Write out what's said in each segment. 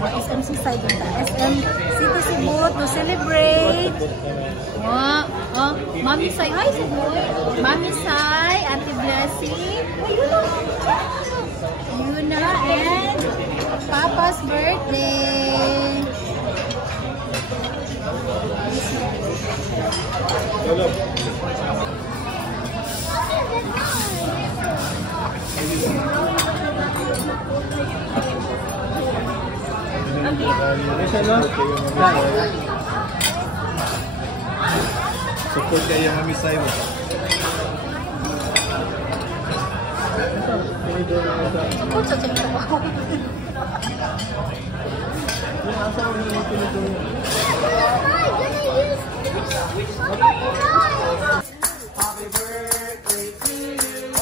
SM Seaside ito. SM City Cebu to celebrate. Oh, Mami Sai. Hi, Cebu. Mami Sai, Auntie Blessing. Yuna and Papa's birthday. Support kayo yung Mami Sai mo. Support sa check ko. Happy birthday to you.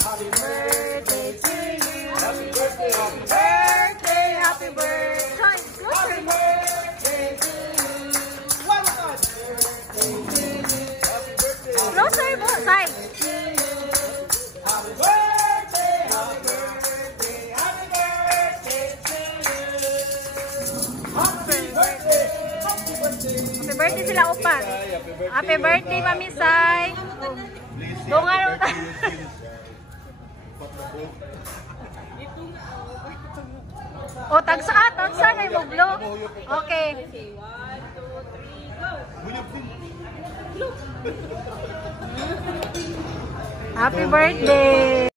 Happy birthday to you. Happy birthday. Happy birthday. Happy birthday. Happy birthday to you. One more. Birthday to you. Happy birthday. Closer mo, Sai. Happy birthday. Happy birthday. Happy birthday to you. Happy birthday. Happy birthday. Happy birthday sila upat. Happy birthday, Mami Sai. Dungan mo ta. O, tagsa na yung muglo. Okay. 1, 2, 3, go. Happy birthday.